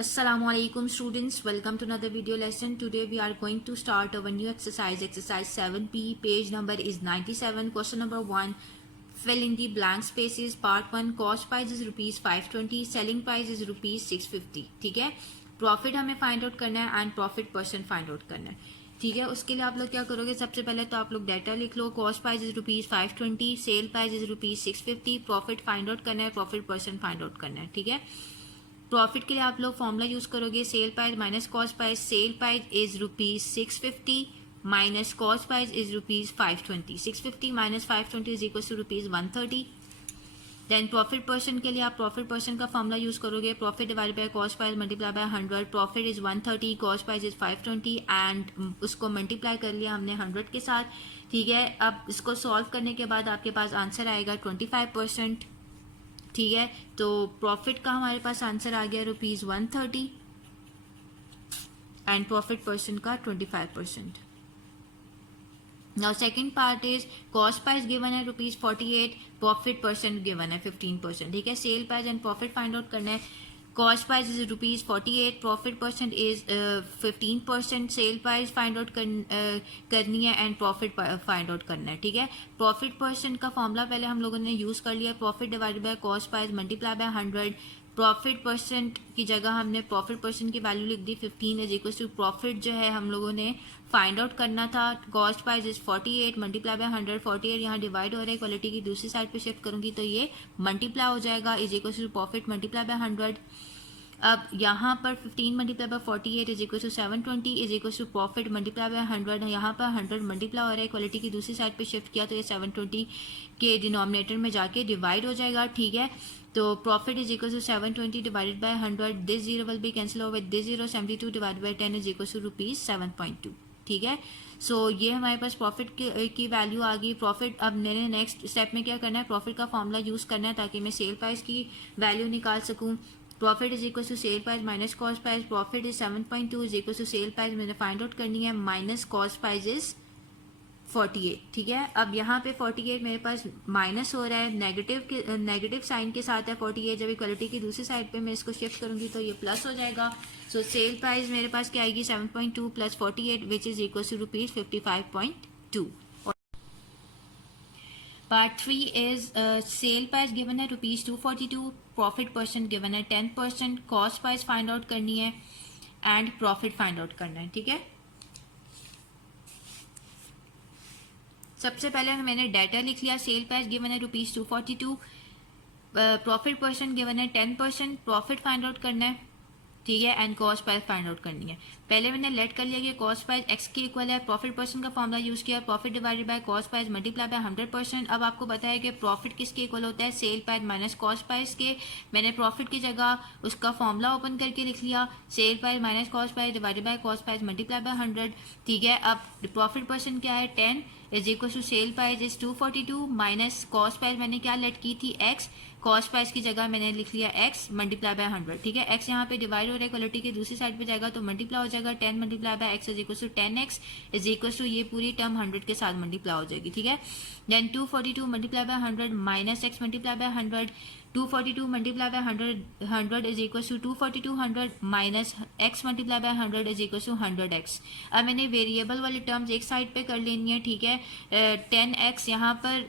Assalamualaikum students, welcome to another video lesson. Today we are going to start our new exercise 7p. Page number is 97. Question number 1, fill in the blank spaces. Part 1, cost price is rupees 520, selling price is rupees 650. ठीक है, profit हमें find out करना है and profit percent find out करना है. ठीक है, उसके लिए आप लोग क्या करोगे, सबसे पहले तो आप लोग डाटा लिख लो. Cost price is rupees 520, sell price is rupees 650, profit find out करना है, प्रॉफिट परसेंट फाइंड आउट करना है. ठीक है, प्रॉफिट के लिए आप लोग फॉर्मूला यूज करोगे, sale price minus cost price. Sale price is rupees 650 minus cost price is rupees 520. 650 minus 520 is equal to rupees 130. Then profit percent के लिए आप प्रॉफिट पर्सन का फॉर्मूला यूज करोगे, profit divide by cost price multiply by 100. Profit is 130, cost price is 520 and उसको multiply कर लिया हमने 100 के साथ. ठीक है, अब इसको सॉल्व करने के बाद आपके पास आंसर आएगा 25%. ठीक है, तो प्रॉफिट का हमारे पास आंसर आ गया रुपीज 130 एंड प्रॉफिट पर्सन का 25%. Now second part is cost price given है रुपीज 48, प्रॉफिट परसेंट गिवन है 15%. ठीक है, sale price and profit find out करना है. Cost price is rupees 48, profit percent is 15%. Sale price find out करनी है and profit find out करना है. ठीक है, प्रॉफिट परसेंट का फॉर्मूला पहले हम लोगों ने यूज कर लिया, profit divided by cost price multiply by 100. Profit percent की जगह हमने प्रॉफिट परसेंट की वैल्यू लिख दी 15 इज इक्वल टू प्रॉफिट जो है हम लोगों ने फाइंड आउट करना था. Cost price is 48 multiply by 100. 48 यहाँ डिवाइड हो रहा है, क्वालिटी की दूसरी साइड पे शिफ्ट करूंगी तो ये मल्टीप्लाई हो जाएगा is equal to profit multiply by 100. अब यहाँ पर 15 multiply by 48 is equal to 720 is equal to profit multiply by 100. यहाँ पर 100 मल्टीप्लाई हो रहा है, क्वालिटी की दूसरी साइड पे शिफ्ट किया तो ये 720 के डिनोमिनेटर में जाके डिवाइड हो जाएगा. ठीक है, तो profit is equal to 720 divided by 100. This zero will be cancel over this zero. 72 divide by 10 is equal to rupees 7.2. ठीक है, सो ये हमारे पास प्रॉफिट की वैल्यू आ गई. प्रॉफिट अब मैंने नेक्स्ट स्टेप में क्या करना है, प्रॉफिट का फॉर्मूला यूज करना है ताकि मैं सेल प्राइस की वैल्यू निकाल सकूं. Profit is equal to cell price minus cost price. Profit is 7.2 is equal to cell price मैंने फाइंड आउट करनी है माइनस कॉस्ट प्राइस इज 48. ठीक है, अब यहाँ पे 48 मेरे पास माइनस हो रहा है, नेगेटिव साइन के साथ है 48. जब इक्वलिटी की दूसरी साइड पे मैं इसको शिफ्ट करूंगी तो ये प्लस हो जाएगा. सो सेल प्राइस मेरे पास क्या आएगी 7.2 plus 48 which is equal to rupees 55.2. Part 3 is sale price given है रुपीज 242, प्रॉफिट परसेंट गिवन है 10%, कॉस्ट प्राइस फाइंड आउट करनी है एंड प्रॉफिट फाइंड आउट करना है. ठीक है, सबसे पहले मैंने डाटा लिख लिया. सेल प्राइस गिवन है रुपीज 242, प्रॉफिट परसेंट गिवन है 10%, प्रॉफिट फाइंड आउट करना है. ठीक है, and cost price find out करनी है. पहले मैंने लेट कर लिया कि कॉस्ट प्राइस एक्स के इक्वल है, प्रॉफिट परसेंट का फॉर्मूला यूज किया, profit divided by cost price multiply by 100%. अब आपको पता है कि प्रॉफिट किसके इक्वल होता है, cell price minus cost price के. मैंने प्रॉफिट की जगह उसका फॉर्मूला ओपन करके लिख लिया, sale price minus cost price divided by cost price multiply by 100. ठीक है, अब प्रॉफिट परसेंट क्या है 10 is equal to cell price is 242 minus cost price मैंने क्या लेट की थी एक्स. कॉस्ट प्राइस की जगह मैंने लिख लिया एक्स मल्टीप्लाई बाय 100. ठीक है, एक्स यहाँ पे डिवाइड हो रहा है, क्वालिटी की दूसरी साइड पे जाएगा तो मल्टीप्लाई हो जाएगा. 10 multiply by x is equal to 10x is equal to ये पूरी टर्म 100 के साथ मल्टीप्लाई हो जाएगी. ठीक है, then 242 multiply by 100 minus x multiply by 100. 242 multiply by 100 is equal to 242 minus x multiply by 100 is equal to 100x. अब मैंने वेरिएबल वाली टर्म्स एक साइड पे कर लेनी है. ठीक है, 10x यहाँ पर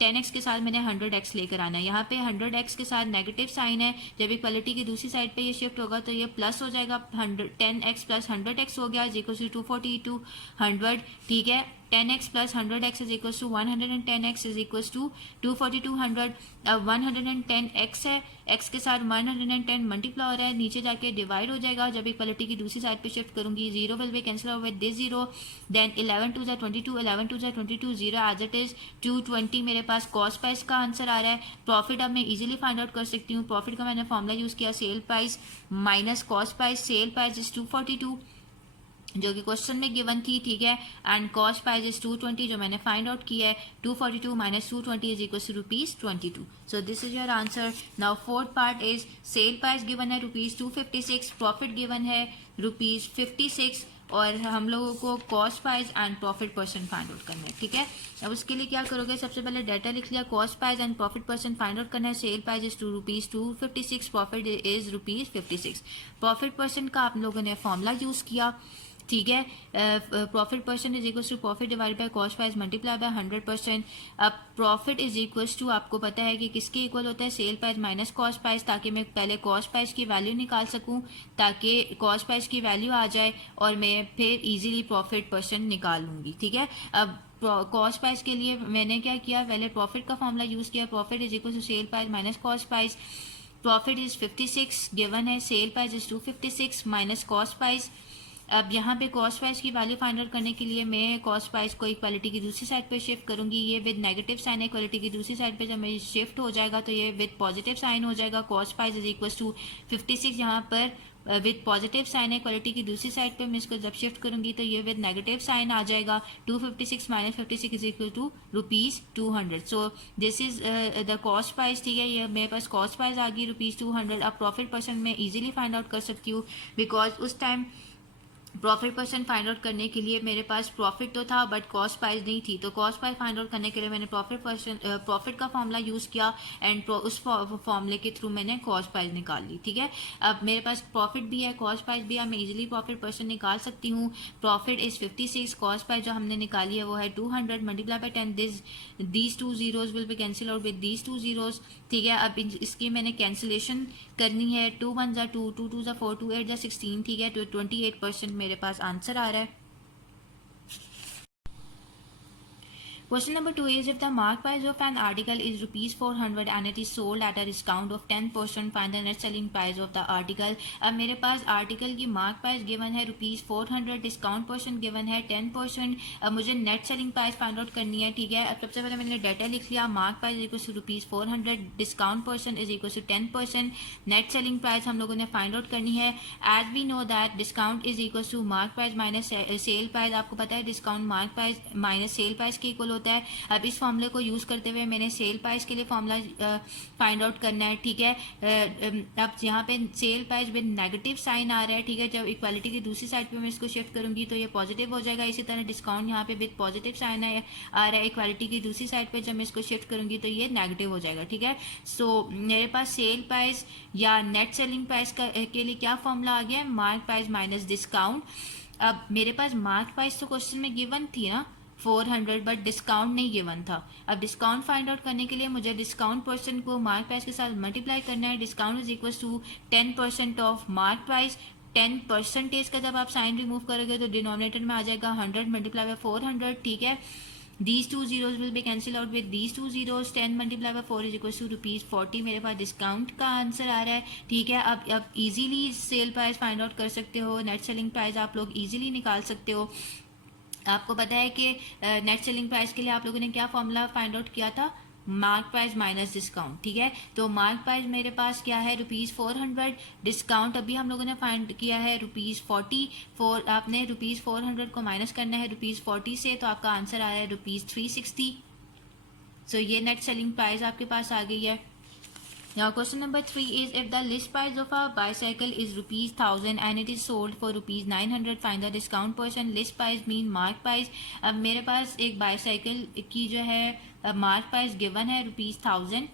10x के साथ मैंने 100x लेकर आना है. यहाँ पे 100x के साथ नेगेटिव साइन है, जब इक्वलिटी की दूसरी साइड पे ये शिफ्ट होगा तो ये प्लस हो जाएगा. 10x प्लस 100x हो गया इज इक्वल टू 242 100. ठीक है, 10x plus 100x is equal to 110x is equal to 242 100. अब 110x है, x के साथ 110 मल्टीप्लाई हो रहा है, नीचे जाके डिवाइड हो जाएगा. जब इक्वलिटी की दूसरी साइड पे शिफ्ट करूंगी zero will be cancel over this zero. Then 11 2 22, 11 2 22, zero as it is. 220 मेरे पास कॉस्ट प्राइस का आंसर आ रहा है. प्रॉफिट अब मैं इजीली फाइंड आउट कर सकती हूँ. प्रॉफिट का मैंने फॉर्मूला यूज किया, cell price minus cost price. Sale price is 242 जो कि क्वेश्चन में गिवन थी. ठीक है, एंड कॉस्ट प्राइस इज 220 जो मैंने फाइंड आउट किया है. 242 minus 220 is equal to rupees 22. So this is your answer. Now fourth part is sale price given है रुपीज 256, प्रॉफिट गिवन है रुपीज 56, और हम लोगों को cost price and profit percent find out करना है, ठीक है। अब उसके लिए क्या करोगे, सबसे पहले डाटा लिख लिया, cost price and profit percent find out करना है। Cell price is ₹256, profit is ₹56। Profit percent का आप लोगों ने फॉर्मूला यूज किया, ठीक है। Profit percent is equal to profit divide by cost price multiply by 100%। अब प्रॉफिट इज इक्वल टू आपको पता है कि किसके इक्वल होता है, cell price minus cost price, ताकि मैं पहले कॉस्ट प्राइस की वैल्यू निकाल सकूं, ताकि कॉस्ट प्राइस की वैल्यू आ जाए और मैं फिर इजीली प्रॉफिट परसेंट निकाल लूंगी, ठीक है। अब कॉस्ट प्राइस के लिए मैंने क्या किया, पहले प्रॉफिट का फॉर्मूला यूज किया, profit is equal to cell price minus cost price. Profit is 56 given है, cell price is 256 minus cost price. अब यहाँ पे कॉस्ट प्राइस की वैल्यू फाइंड आउट करने के लिए मैं कॉस्ट प्राइस को इक्वालिटी की दूसरी साइड पे शिफ्ट करूंगी। ये विद नेगेटिव साइन है, इक्वालिटी की दूसरी साइड पे जब मेरी शिफ्ट हो जाएगा तो ये विद पॉजिटिव साइन हो जाएगा। Cost price is equal to 56, यहाँ पर विद पॉजिटिव साइन है, क्वालिटी की दूसरी साइड पे मैं इसको जब शिफ्ट करूंगी तो ये विद नेगेटिव साइन आ जाएगा। 256 minus 56 is equal to ₹200। So this is the cost price, ठीक है। ये मेरे पास कॉस्ट प्राइस आ गई ₹200। अब प्रॉफिट परसेंट मैं इजीली फाइंड आउट कर सकती हूँ, बिकॉज उस time profit percent find out करने के लिए मेरे पास प्रॉफिट तो था बट कॉस्ट प्राइस नहीं थी, तो कॉस्ट प्राइस फाइंड आउट करने के लिए मैंने प्रॉफिट का फॉर्मूला यूज किया एंड उस फॉर्मूले के थ्रू मैंने कॉस्ट प्राइस निकाल ली, ठीक है। अब मेरे पास प्रॉफिट भी है, कॉस्ट प्राइस भी है, मैं इजीली प्रॉफिट परसेंट निकाल सकती हूँ। प्रॉफिट इज 56, कॉस्ट प्राइस जो हमने निकाली है वो है 200 multiply by 10, these 2 zeros will be cancel out with these 2 zeros, ठीक है। अब इसकी मैंने कैंसिलेशन करनी है, 2 1 जा 2, 2 2 जा 4, 2 8 जा 16, ठीक है। तो 28% मेरे पास आंसर आ रहा है। Question number 2 is, if the mark price of an article is ₹400 and it is sold at a discount of 10%, find the net selling price of the article। अब मेरे पास आर्टिकल की मार्क प्राइस गिवन है ₹400, discount percent given है 10%। अब मुझे net selling price find out करनी है, ठीक है। अब सबसे पहले मैंने डाटा लिख लिया, mark price is equal to ₹400, discount percent is equal to 10%, net selling price हम लोगों ने फाइंड आउट करनी है। As we know that discount is equal to mark price minus sale price. आपको पता है discount mark price minus sale price के इक्वल होता है। अब इस फॉर्मूले को यूज करते हुए मैंने सेल प्राइस के लिए फॉर्मूला फाइंड आउट करना है, ठीक है। अब यहाँ पे sell price with negative sign आ रहा है, ठीक है। जब इक्वालिटी की दूसरी साइड पे मैं इसको शिफ्ट करूंगी तो ये पॉजिटिव हो जाएगा। इसी तरह डिस्काउंट यहाँ पे विद पॉजिटिव साइन आ रहा है, इक्वालिटी की दूसरी साइड पे जब मैं इसको शिफ्ट करूंगी तो ये नेगेटिव हो जाएगा, ठीक है। सो मेरे पास सेल प्राइस या नेट सेलिंग प्राइस के लिए क्या फॉर्मूला आ गया, मार्क प्राइस माइनस डिस्काउंट। अब मेरे पास मार्क प्राइस तो क्वेश्चन में गिवन थी ना 400, बट डिस्काउंट नहीं गिवन था। अब डिस्काउंट फाइंड आउट करने के लिए मुझे डिस्काउंट परसेंट को मार्क प्राइस के साथ मल्टीप्लाई करना है। Discount is equal to 10% of mark price. 10% का जब आप साइन रिमूव करोगे तो डिनोमिनेटर में आ जाएगा 100 मल्टीप्लाई बाय 400, ठीक है। These 2 zeros will be cancel out with these 2 zeros। 10 multiply by 4 is equal to ₹40। मेरे पास डिस्काउंट का आंसर आ रहा है, ठीक है। अब easily sale price find out कर सकते हो, नेट सेलिंग प्राइस आप लोग इजीली निकाल सकते हो। आपको पता है कि नेट सेलिंग प्राइस के लिए आप लोगों ने क्या फॉर्मूला फाइंड आउट किया था, मार्क प्राइस माइनस डिस्काउंट, ठीक है। तो मार्क प्राइस मेरे पास क्या है ₹400, डिस्काउंट अभी हम लोगों ने फाइंड किया है ₹40। आपने ₹400 को माइनस करना है ₹40 से, तो आपका आंसर आ रहा है ₹360। सो ये नेट सेलिंग प्राइस आपके पास आ गई है। Now question number 3 is, if the list price of a bicycle is ₹1000 and it is sold for ₹900, find the discount percent। list price mean mark price। अब मेरे पास एक बाईसाइकिल की जो है मार्क प्राइस गिवन है ₹1000,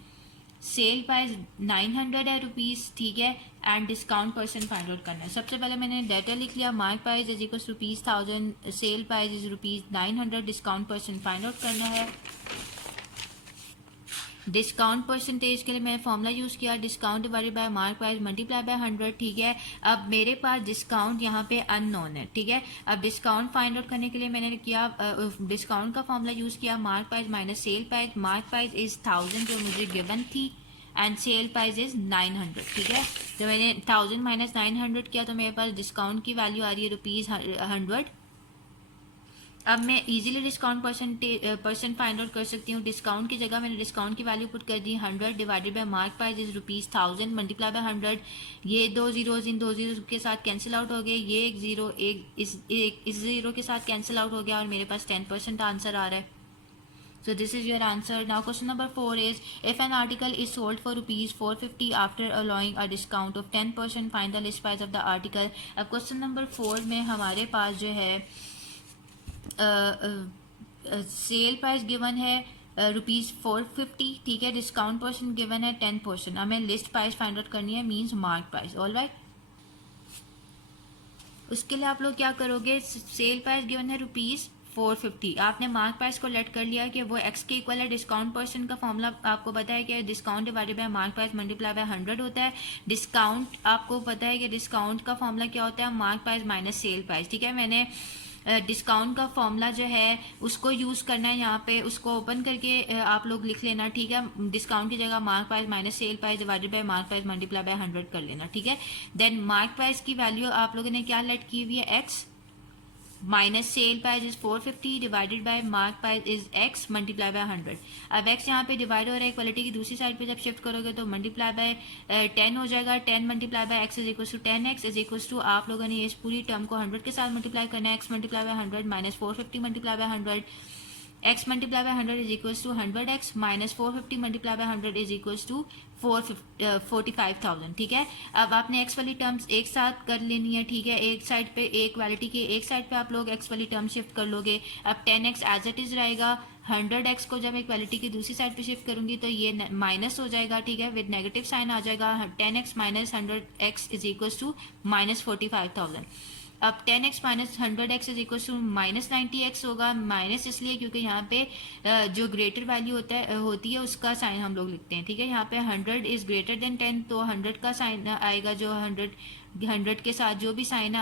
सेल प्राइस 900 है rupees, ठीक है। And discount percent find out करना है। सबसे पहले मैंने डाटा लिख लिया, mark price is equal to ₹1000, sale price is ₹900, discount percent find out करना है। डिस्काउंट परसेंटेज के लिए मैंने फॉर्मूला यूज़ किया, discount divided by mark price multiply by 100, ठीक है। अब मेरे पास डिस्काउंट यहाँ पे अननोन है, ठीक है। अब डिस्काउंट फाइंड आउट करने के लिए मैंने किया डिस्काउंट का फॉर्मूला यूज़ किया, mark price minus sale price. Mark price is 1000 जो मुझे गिवन थी एंड सेल प्राइस इज 900, ठीक है। तो मैंने 1000 माइनस 900 किया तो मेरे पास डिस्काउंट की वैल्यू आ रही है ₹100। अब मैं easily discount percent find out कर सकती हूँ। डिस्काउंट की जगह मैंने डिस्काउंट की वैल्यू पुट कर दी 100 divided by mark price is ₹1000 multiply by 100। ये 2 zeros इन 2 zeros के साथ कैंसिल आउट हो गए, ये एक जीरो इस जीरो के साथ कैंसिल आउट हो गया और मेरे पास 10% आंसर आ रहा है। So this is your answer. Now question number 4 is, if an article is sold for rupees 450 after allowing a discount of 10%, find the list price of the article. अब question number 4 में हमारे पास जो है cell price given है rupees 450, ठीक है, discount percent given है 10%, हमें लिस्ट प्राइस फाइंड आउट करनी है, means mark price. All right, उसके लिए आप लोग क्या करोगे, सेल प्राइस गिवन है रुपीज़ 450, आपने मार्क प्राइस को लेट कर लिया कि वो एक्स के इक्वल है। डिस्काउंट परसेंट का फॉर्मूला आपको पता है कि discount divided by mark price multiply by 100 होता है। डिस्काउंट आपको पता है कि डिस्काउंट का फॉर्मूला क्या होता है, mark price minus sale price, ठीक है। मैंने डिस्काउंट का फॉर्मूला जो है उसको यूज़ करना है यहाँ पे, उसको ओपन करके आप लोग लिख लेना, ठीक है। डिस्काउंट की जगह mark price minus sale price divided by mark price multiply by 100 कर लेना, ठीक है। देन मार्क प्राइस की वैल्यू आप लोगों ने क्या लेट की हुई है, x, minus sale price is 450 divided by mark price is x multiply by 100। अब एक्स यहाँ पे डिवाइड हो रहा है, इक्वलिटी की दूसरी साइड पे जब शिफ्ट करोगे तो मल्टीप्लाई बाय 10 हो जाएगा। 10 multiply by x is equal to 10x is equal to, आप लोगों ने इस पूरी टर्म को 100 के साथ मल्टीप्लाई करना है, x multiply by 100 minus 450 multiply by 100, x multiply by 100 is equal to 100x minus 450 multiply by 100 is equal to 45,000, ठीक है। अब आपने x वाली टर्म्स एक साथ कर लेनी है, ठीक है। एक साइड पे एक वैलिटी के एक साइड पे आप लोग x वाली टर्म शिफ्ट कर लोगे। अब 10x एज इट इज रहेगा, 100x को जब एक वैलिटी की दूसरी साइड पे शिफ्ट करूंगी तो ये माइनस हो जाएगा, ठीक है, विद नेगेटिव साइन आ जाएगा। 10x minus 100x is equal to minus 45,000। अब 10x minus 100x is equal to minus 90x होगा। माइनस इसलिए क्योंकि यहाँ पे जो ग्रेटर वैल्यू होती है उसका साइन हम लोग लिखते हैं, ठीक है। यहाँ पे 100 इज ग्रेटर देन 10, तो 100 का साइन आएगा, जो 100 के साथ जो भी साइन है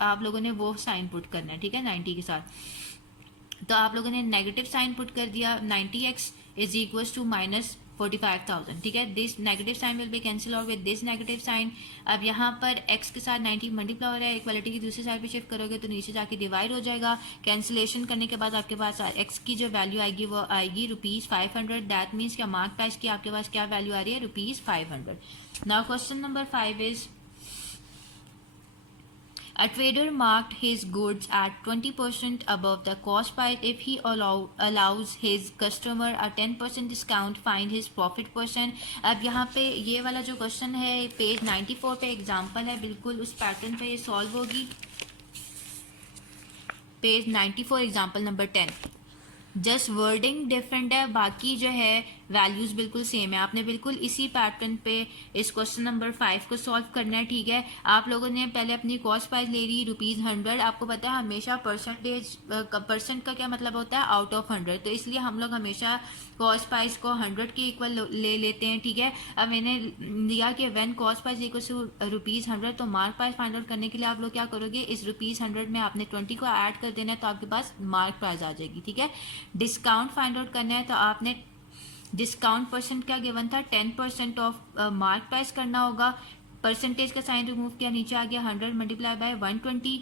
आप लोगों ने वो साइन पुट करना है, ठीक है, 90 के साथ। तो आप लोगों ने नेगेटिव साइन पुट कर दिया, 90x is equal to minus 45,000, ठीक है। This negative sign will be cancel out with this negative sign. अब यहाँ पर x के साथ 90 मल्टीप्लाई हो रहा है, इक्वालिटी की दूसरी साइड पे शिफ्ट करोगे तो नीचे जाके डिवाइड हो जाएगा। कैंसिलेशन करने के बाद आपके पास x की जो वैल्यू आएगी वो आएगी रुपीज़ 500। दैट मीन्स क्या मार्क प्राइस की आपके पास क्या वैल्यू आ रही है, rupees 500। Now question number 5 is, a trader marked his goods at 20% above the cost price. If he allows his customer a 10% discount, find his profit percent. अब यहाँ पे ये वाला जो क्वेश्चन है पेज 94 पे एग्जाम्पल है, बिल्कुल उस पैटर्न पे ये सॉल्व होगी। Page 94 example number 10, just wording different है, बाकी जो है वैल्यूज बिल्कुल सेम है। आपने बिल्कुल इसी पैटर्न पे इस क्वेश्चन नंबर 5 को सॉल्व करना है, ठीक है। आप लोगों ने पहले अपनी कॉस्ट प्राइस ले ली रुपीज़ 100। आपको पता है हमेशा परसेंट का क्या मतलब होता है, आउट ऑफ 100, तो इसलिए हम लोग हमेशा कॉस्ट प्राइस को 100 के इक्वल ले लेते हैं, ठीक है। अब मैंने लिया कि when cost price equal to rupees 100, तो मार्क प्राइस फाइंड आउट करने के लिए आप लोग क्या करोगे, इस रुपीज़ 100 में आपने 20 को ऐड कर देना है, तो आपके पास मार्क प्राइस आ जाएगी, ठीक है। डिस्काउंट फाइंड आउट करना है, तो आपने डिस्काउंट परसेंट क्या गिवन था, 10% ऑफ मार्क प्राइस करना होगा। परसेंटेज का साइन रिमूव किया, नीचे आ गया 100 मल्टीप्लाई बाय 120।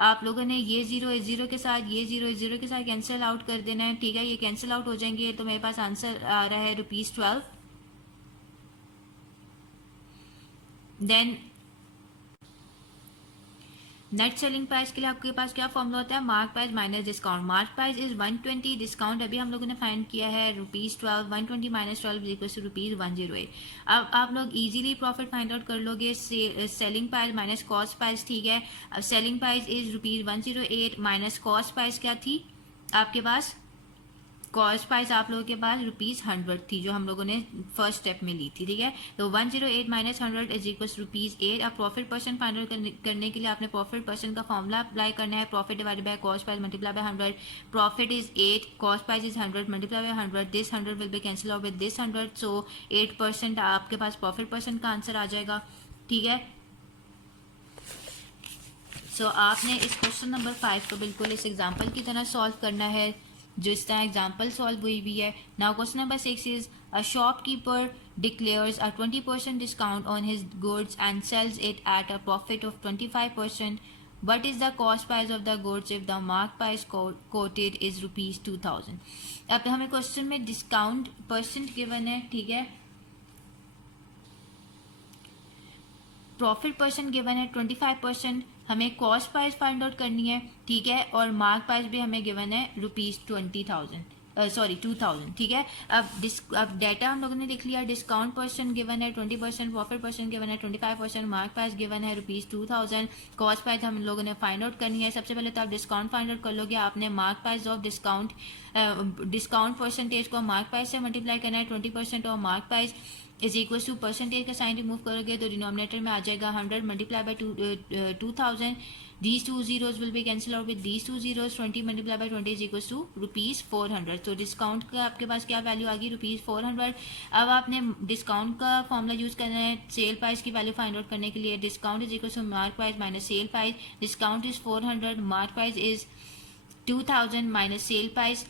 आप लोगों ने ये जीरो इस जीरो के साथ, ये जीरो इस जीरो के साथ कैंसिल आउट कर देना है, ठीक है। ये कैंसिल आउट हो जाएंगे, तो मेरे पास आंसर आ रहा है rupees 12। Then net selling price के लिए आपके पास क्या फॉर्मूला होता है, mark price minus discount. Mark price is 120, discount अभी हम लोगों ने फाइंड किया है rupees 12, 120 minus 12 equal to rupees 108। अब आप लोग इजीली प्रॉफिट फाइंड आउट कर लोगे, selling price minus cost price, ठीक है। अब selling price is rupees 108 minus cost price क्या थी आपके पास, कॉस्ट प्राइस आप लोगों के पास रुपीज़ 100 थी, जो हम लोगों ने फर्स्ट स्टेप में ली थी, ठीक है। तो 108 माइनस 100 इज इक्वल रुपीज़ 8। अब प्रॉफिट परसेंट फाइंड आउट करने के लिए आपने प्रॉफिट परसेंट का फॉर्मूला अप्लाई करना है, profit divided by cost price multiply by 100। Profit is 8, cost price is 100 multiply by 100, this 100 will be cancel out with this 100, सो 8% आपके पास profit percent का answer आ जाएगा, ठीक है। सो आपने इस क्वेश्चन नंबर 5 को बिल्कुल इस एग्जाम्पल की तरह सॉल्व करना है, जो इस तरह एग्जाम्पल सॉल्व हुई भी है। Now question number 6 is, a shopkeeper declares a 20% discount on his goods and sells it at a profit of 25%. What is the cost price of the goods if the mark price quoted is rupees 2000? अब हमें question में discount percent given है, ठीक है, profit percent given है 25%, हमें cost price find out करनी है, ठीक है, और मार्क प्राइस भी हमें गिवन है रुपीज़ 20,000। सॉरी 2000, ठीक है। अब डाटा हम लोगों ने लिख लिया, डिस्काउंट परसेंट गिवन है 20%, प्रॉफिट परसेंट गिवन है 25%, मार्क प्राइस गिवन है ₹2000, कॉस्ट प्राइस हम लोगों ने फाइंड आउट करनी है। सबसे पहले तो आप डिस्काउंट फाइंड आउट कर लोगे, आपने mark price of discount percentage को मार्क प्राइस से मल्टीप्लाई करना है, 20% और mark price is equal to percentage का साइन रिमूव करोगे तो डिनोमिनेटर में आ जाएगा 100 multiply by 2000, these two zeros will be cancelled out with these two zeros, 20 multiplied by 20 is equals to ₹400। तो डिस्काउंट का आपके पास क्या वैल्यू आ गई, ₹400। अब आपने डिस्काउंट का फॉर्मूला यूज करना है सेल प्राइस की वैल्यू फाइंड आउट करने के लिए। Discount is equal to mark price minus sale price, discount is 400, mark price is 2000 minus sale price.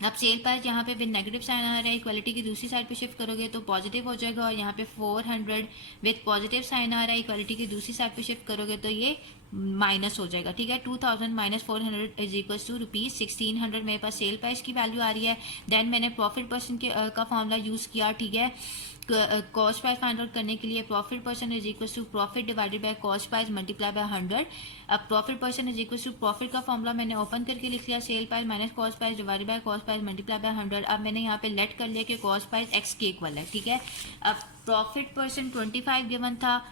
अब सेल प्राइस यहाँ पे विद नेगेटिव साइन आ रहा है, इक्वालिटी की दूसरी साइड पे शिफ्ट करोगे तो पॉजिटिव हो जाएगा, और यहाँ पे 400 विद पॉजिटिव साइन आ रहा है, इक्वालिटी की दूसरी साइड पे शिफ्ट करोगे तो ये माइनस हो जाएगा, ठीक है। 2000 माइनस 400 इज इक्वल टू ₹1600 मेरे पास सेल प्राइस की वैल्यू आ रही है। देन मैंने प्रॉफिट परसेंट का फॉर्मूला यूज किया, ठीक है। कॉस्ट प्राइस फाइंड आउट करने के लिए profit percent is equal to profit divided by cost price multiply by 100। अब profit percent is equal to profit का फॉर्मूला मैंने ओपन करके लिख लिया, sale price minus cost price divided by cost price multiply by 100। अब मैंने यहाँ पे लेट कर लिया कि कॉस्ट प्राइस एक्स के इक्वल है, ठीक है। अब प्रॉफिट परसेंट 25 गिवन था,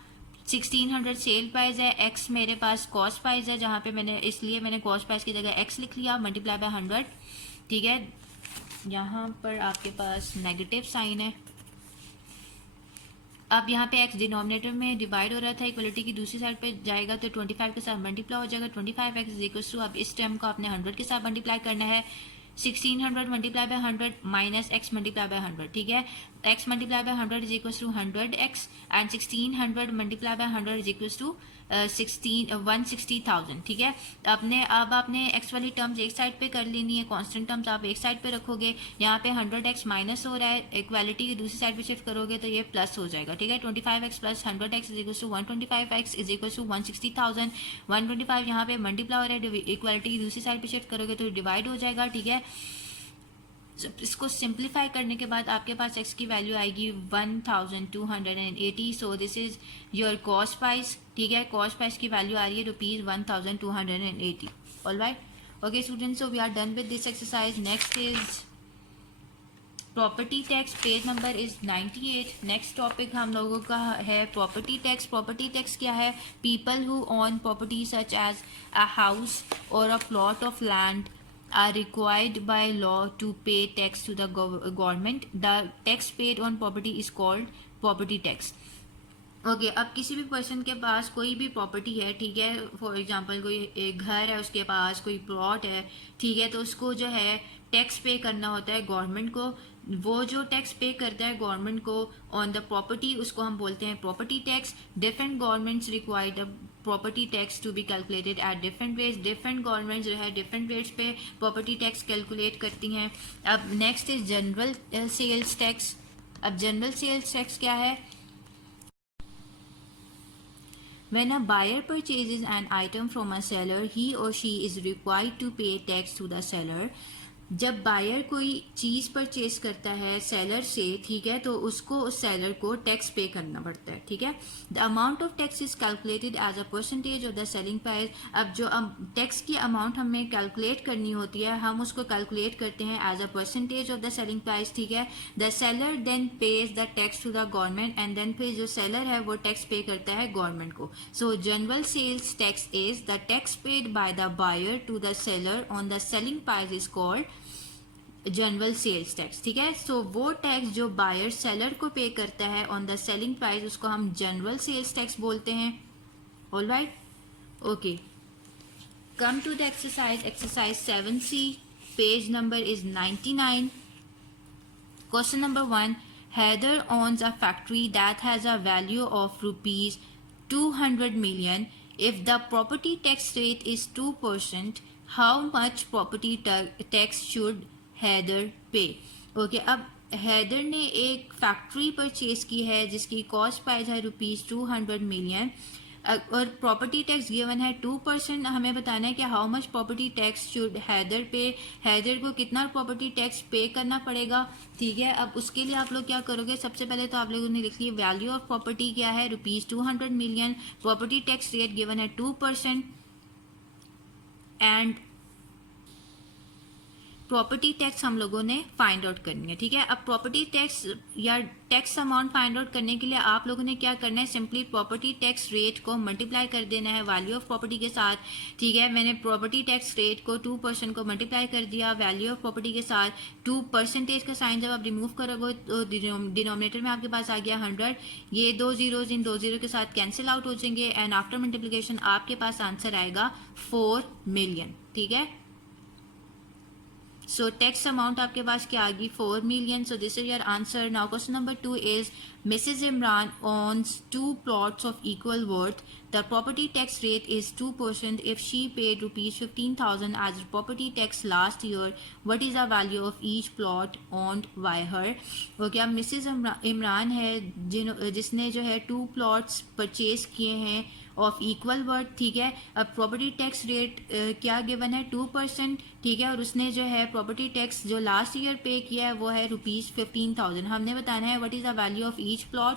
1600 सेल प्राइस है, एक्स मेरे पास कॉस्ट प्राइस है, जहाँ पे इसलिए मैंने कॉस्ट प्राइस की जगह एक्स लिख लिया मल्टीप्लाई बाय 100, ठीक है। यहाँ पर आपके पास नेगेटिव साइन है। अब यहाँ पे x डिनोमिनेटर में डिवाइड हो रहा था, इक्वलिटी की दूसरी साइड पे जाएगा तो 25 के साथ मल्टीप्लाई हो जाएगा, 25x इज इक्वल टू, अब इस टर्म को आपने 100 के साथ मल्टीप्लाई करना है, 1600 multiply by 100 minus x multiply by 100, ठीक है। x multiply by 100 is equal to 100x and 1600 multiply by 100 is equal to 160,000, ठीक है। अब आपने x वाली टर्म्स एक साइड पे कर लेनी है, कांस्टेंट टर्म्स आप एक साइड पे रखोगे। यहाँ पे 100x माइनस हो रहा है, इक्वालिटी की दूसरी साइड पे शिफ्ट करोगे तो ये प्लस हो जाएगा, ठीक है। 25x plus 100x is equal to 125x is equal to 160,000। 125 यहाँ पे मल्टीप्लाई हो रहा है, इक्वालिटी की दूसरी साइड पे शिफ्ट करोगे तो डिवाइड हो जाएगा, ठीक है। इसको सिंप्लीफाई करने के बाद आपके पास x की वैल्यू आएगी 1280। So this is your cost price, ठीक है। कॉस्ट प्राइस की वैल्यू आ रही है ₹1280। Alright, okay students, so we are done with this exercise. Next is property tax, page number is 98। Next topic हम लोगों का है प्रॉपर्टी टैक्स। प्रॉपर्टी टैक्स क्या है? People who own property such as a house और a plot of land are required by law to pay tax to the government. The tax paid on property is called property tax. Okay, अब किसी भी person के पास कोई भी property है, ठीक है, फॉर एग्जांपल कोई एक घर है उसके पास, कोई प्लॉट है, ठीक है, तो उसको जो है टैक्स पे करना होता है गवर्नमेंट को। वो जो टैक्स पे करता है गवर्नमेंट को ऑन द प्रॉपर्टी, उसको हम बोलते हैं property tax. Different governments require the property tax to be calculated at different rates. Different government जो है डिफरेंट रेट्स पे प्रॉपर्टी टैक्स कैलकुलेट करती हैं। अब next is general sales tax. अब जनरल सेल्स टैक्स क्या है? When a buyer purchases an item from a seller, he or she is required to pay tax to the seller. जब buyer कोई चीज़ purchase करता है सेलर से, ठीक है, तो उसको उस सेलर को टैक्स पे करना पड़ता है, ठीक है। The amount of tax is calculated as a percentage of the selling price. अब जो टैक्स की अमाउंट हमें कैलकुलेट करनी होती है, हम उसको कैलकुलेट करते हैं as a percentage of the selling price, ठीक है। The seller then pays the tax to the government and then फिर जो सेलर है वो टैक्स पे करता है गवर्नमेंट को। So general sales tax is the tax paid by the buyer to the seller on the selling price is called general sales tax, ठीक है। सो वो टैक्स जो बायर सेलर को पे करता है ऑन द सेलिंग प्राइस, उसको हम जनरल सेल्स टैक्स बोलते हैं। Alright, okay, come to the exercise 7C, page number is 99। Question number 1, Heather owns a factory that has a value of ₹200 million. If the property tax rate is 2%, how much property tax should Heather pay? Okay, अब हैदर ने एक factory purchase की है जिसकी cost price है ₹200 million और property tax given है 2%। हमें बताना है कि how much property tax should Heather pay, Heather को कितना प्रॉपर्टी टैक्स पे करना पड़ेगा, ठीक है। अब उसके लिए आप लोग क्या करोगे? सबसे पहले तो आप लोगों ने लिख लिया वैल्यू ऑफ प्रॉपर्टी क्या है, ₹200 million, property tax rate given है 2% एंड प्रॉपर्टी टैक्स हम लोगों ने फाइंड आउट करनी है, ठीक है। अब प्रॉपर्टी टैक्स या टैक्स अमाउंट फाइंड आउट करने के लिए आप लोगों ने क्या करना है, सिंपली प्रॉपर्टी टैक्स रेट को मल्टीप्लाई कर देना है वैल्यू ऑफ प्रॉपर्टी के साथ, ठीक है। मैंने प्रॉपर्टी टैक्स रेट को 2% को मल्टीप्लाई कर दिया वैल्यू ऑफ प्रॉपर्टी के साथ। 2% का साइन जब आप रिमूव करोगे तो डिनोमिनेटर में आपके पास आ गया 100। ये 2 जीरोज इन 2 जीरो के साथ कैंसिल आउट हो जाएंगे एंड आफ्टर मल्टीप्लिकेशन आपके पास आंसर आएगा 4 मिलियन, ठीक है। So tax amount आपके पास क्या आ गई, 4 million. So this is your answer. Now question number 2 is Mrs. Imran owns 2 plots of equal worth. The property tax rate is 2% if she paid rupees 15,000 as property tax last year. What is the value of each plot owned by her? Okay, अब Mrs. Imran है जिसने जो है 2 plots purchase किए हैं of equal worth, ठीक है। अब प्रॉपर्टी टैक्स रेट क्या गिवन है, 2%, ठीक है। और उसने जो है प्रॉपर्टी टैक्स जो लास्ट ईयर पे किया है वो है ₹15,000। हमने बताना है what is the value of each plot.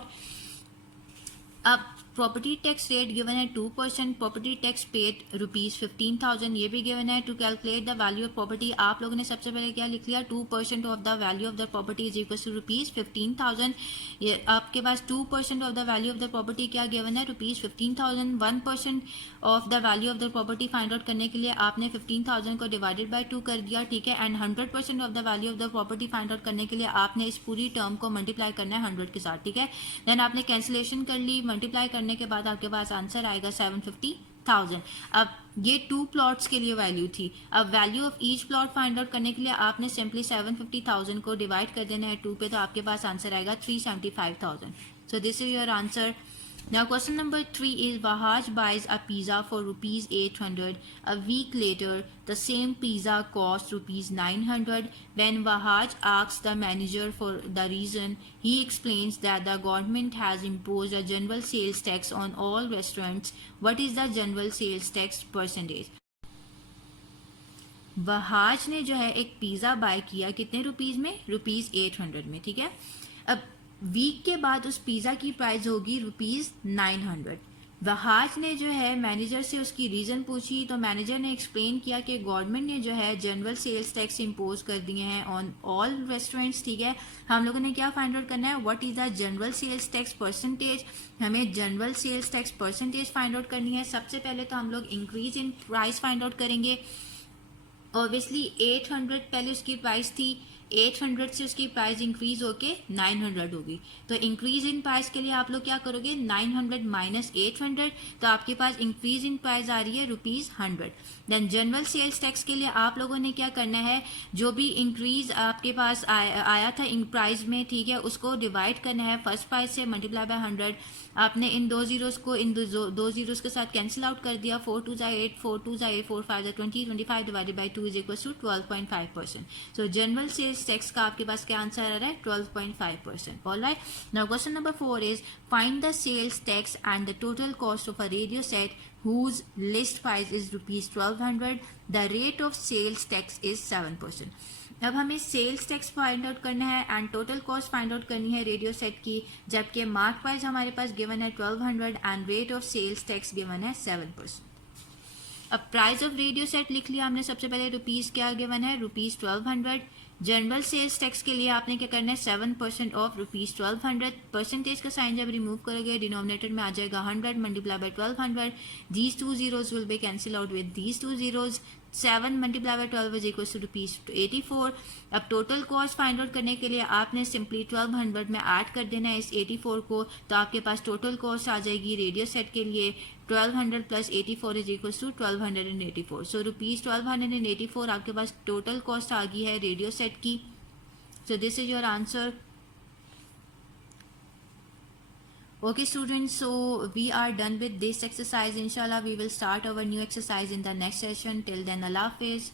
अब प्रॉपर्टी टैक्स रेट गिवन है 2%, प्रॉपर्टी टैक्स पेड ₹15,000, ये भी गिवन है। To calculate the value of property आप लोगों ने सबसे पहले क्या लिख लिया, 2% of the value of the property is equal to ₹15,000। ये आपके पास 2% of the value of the property क्या गिवन है, ₹15,000। 1% of the value of the property find out करने के लिए आपने 15,000 को डिवाइडेड बाय 2 कर दिया, ठीक है। And 100% of the value of the property find out करने के लिए आपने इस पूरी टर्म को मल्टीप्लाई करना है 100 के साथ, ठीक है। देन आपने कैंसिलेशन कर ली, मल्टीप्लाई करने के बाद आपके पास आंसर आएगा 750,000। अब ये 2 प्लॉट्स के लिए वैल्यू थी। अब value of each plot find out करने के लिए आपने सिंपली 750,000 को डिवाइड कर देना है 2 पे, तो आपके पास आंसर आएगा 375,000। सो this is your answer. Now question number 3 is Wahaj buys a pizza for ₹800. A week later, the same pizza costs ₹900. When Wahaj asks the manager for the reason, he explains that the government has imposed a general sales tax on all restaurants. What is the general sales tax percentage? Wahaj ने जो है एक pizza bye किया कितने rupees में, ₹800 में, ठीक है। अब वीक के बाद उस पिज़्ज़ा की प्राइस होगी ₹900। वहाज ने जो है मैनेजर से उसकी रीज़न पूछी तो मैनेजर ने एक्सप्लेन किया कि गवर्नमेंट ने जो है जनरल सेल्स टैक्स इम्पोज कर दिए हैं ऑन ऑल रेस्टोरेंट्स, ठीक है। हम लोगों ने क्या फाइंड आउट करना है, what is the general sales tax percentage. हमें general sales tax percentage find out करनी है। सबसे पहले तो हम लोग increase in price find out करेंगे। ऑब्वियसली 800 पहले उसकी प्राइस थी, 800 से उसकी प्राइस इंक्रीज होके 900 होगी। तो इंक्रीज इन प्राइस के लिए आप लोग क्या करोगे, 900 माइनस 800, तो आपके पास इंक्रीज इन प्राइस आ रही है ₹100। देन जनरल सेल्स टैक्स के लिए आप लोगों ने क्या करना है, जो भी इंक्रीज आपके पास आया था इन प्राइस में, ठीक है, उसको डिवाइड करना है फर्स्ट प्राइस से, मल्टीप्लाई बाय 100। आपने इन 2 जीरोस को इन 2 जीरोस के साथ कैंसिल आउट कर दिया। 4 2 8, 4 2 8, 4 5 20, 25 divided by 2 is equal to 12.5%। So general sales tax का आपके पास क्या आंसर आ रहा है, 12.5%। Alright, now question number 4 is find the sales tax and the total cost of a radio set whose list price is ₹1200. The rate of sales tax is 7%. अब हमें sales tax find out करना है and total cost find out करनी है radio set की, जबकि mark price हमारे पास given है 1200 and rate of sales tax given है 7%। अब प्राइस ऑफ रेडियो सेट लिख लिया हमने। सबसे पहले रुपीज़ क्या गिवन है, ₹1200। जनरल सेल्स टैक्स के लिए आपने क्या करना है, 7% ऑफ ₹1200। परसेंटेज का साइन जब रिमूव करोगे डिनोमिनेटर में आ जाएगा 100 multiply by 1200। These 2 zeros will be cancel out with these 2 zeros। 7 multiply by 12 is equal to ₹84। अब टोटल कॉस्ट फाइंड आउट करने के लिए आपने सिंपली 1200 में ऐड कर देना है इस 84 को, तो आपके पास टोटल कॉस्ट आ जाएगी रेडियो सेट के लिए 1200 प्लस 84 इज इक्वल टू 1284। सो ₹1284 आपके पास टोटल कॉस्ट आ गई है रेडियो सेट की। सो this is your answer. Okay students, so we are done with this exercise. Inshallah we will start our new exercise in the next session. Till then, Allah Hafiz.